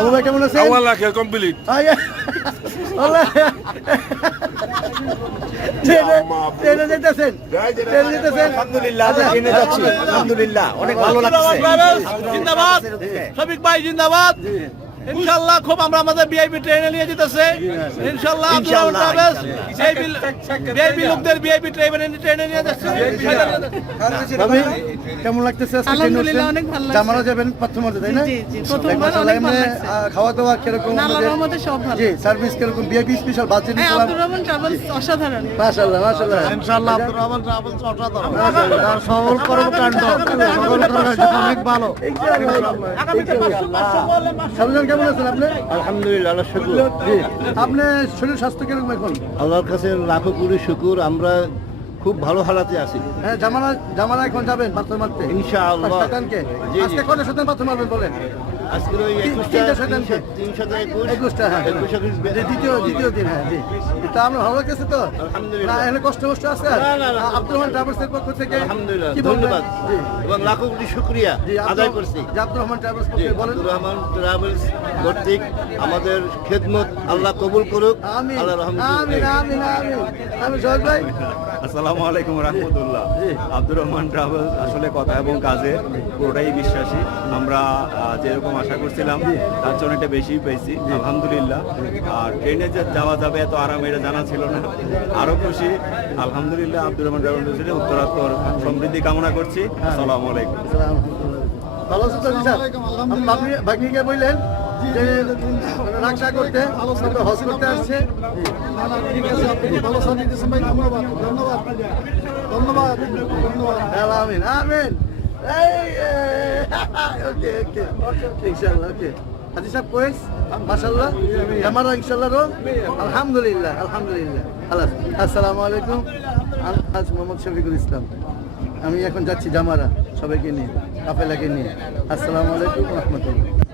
বাবু ভাই কেমন আছেন? আওয়াল রাখে কমপ্লিট আল্লাহ। ট্রেনে ট্রেনে যেতেছেন? ট্রেনে যেতেছেন? আলহামদুলিল্লাহ ট্রেনে যাচ্ছি। আলহামদুলিল্লাহ অনেক ভালো লাগছে। জিন্দাবাদ শফিক ভাই জিন্দাবাদ। ইনশাল্লাহ খুব আমরা আমাদের বিআইপি ট্রেনে নিয়ে যেতেছে। ইনশাল্লাহ আব্দুল ট্রাভেলস বিআইপি বিআইপি লোকদের বিআইপি ট্রেনে ট্রেনে নিয়ে যাচ্ছে। কেমন লাগতেছে আলহামদুলিল্লাহ? অনেক ভালো লাগছে। জামারা যাবেন প্রথমবার তাই না? প্রথমবার অনেক ভালো লাগছে। খাওয়া দাওয়া কীরকম না, রহমতে সব ভালো। জি সার্ভিস কীরকম? বিআইপি স্পেশাল বাসে হ্যাঁ আব্দুর রহমান ট্রাভেলস অসাধারণ। মাশাআল্লাহ মাশাআল্লাহ। ইনশাআল্লাহ আব্দুর রহমান ট্রাভেলস অসাধারণ। তার সফল কর্মকাণ্ড সকল অনেক ভালো। সালুজান কেমন আছেন আপনি? আলহামদুলিল্লাহ আল্লাহ শুকুর। জি। আপনি শরীর স্বাস্থ্য কীরকম এখন? আল্লাহর কাছে লাখো কোটি শুকুর আমরা খুব ভালো হালাতে আছি। হ্যাঁ জামানা জামানা এখন যাবেন পাথর মারতে। ইনশাআল্লাহ। আজকে কত শতাংশ পাথর মারবেন বলেন? আজকের ওই একুশটা তিনটা তিনশো একুশ একুশটা হ্যাঁ। একুশ একুশ দ্বিতীয় দ্বিতীয় দিন হ্যাঁ জি। এটা আমরা ভালো লাগতেছে তো? না এখানে কষ্ট কষ্ট আছে? না, না, না। আব্দুল রহমান ট্রাভেলসের পক্ষ থেকে আলহামদুলিল্লাহ ধন্যবাদ। এবং লাখো কোটি শুক্রিয়া আদায় করছি। আব্দুল রহমান ট্রাভেলস পক্ষে বলেন। আব্দুর রহমান ট্রাভেলস কর্তৃক আমাদের খেদমত আল্লাহ কবুল করুক। আমিন। আল্লাহ রহমত আমিন আমিন আমিন। আমি ভাই। আসসালামু আলাইকুম রহমতুল্লাহ। আব্দুর রহমান ট্রাভেল আসলে কথা এবং কাজে পুরোটাই বিশ্বাসী। আমরা যেরকম আশা করছিলাম তার চেয়ে অনেকটা বেশি পেয়েছি আলহামদুলিল্লাহ। আর ট্রেনে যে যাওয়া যাবে এত আরাম এটা জানা ছিল না। আরও খুশি আলহামদুলিল্লাহ আব্দুর রহমান ট্রাভেল এজেন্সিতে উত্তরাত্তর সমৃদ্ধি কামনা করছি। আসসালামু আলাইকুম। ভালো আছেন ভাগ্নিকে বললেন যে করতে আপনাকে হজ করতে আসছে। ঠিক আছে আপনি ভালো সাথে ধন্যবাদ ধন্যবাদ ধন্যবাদ। ধন্যবাদ আমিন আমিন। ওকে ওকে ইনশাআল্লাহ ওকে হাজি সাহেব কোয়েস মাসাল্লাহ আমারও ইনশাআল্লাহ রো আলহামদুলিল্লাহ আলহামদুলিল্লাহ আল্লাহ আসসালামু আলাইকুম আজ মোহাম্মদ শফিকুল ইসলাম আমি এখন যাচ্ছি জামারা, সবাইকে নিয়ে, কাফেলাকে নিয়ে। আসসালামু আলাইকুম রহমতুল্লাহ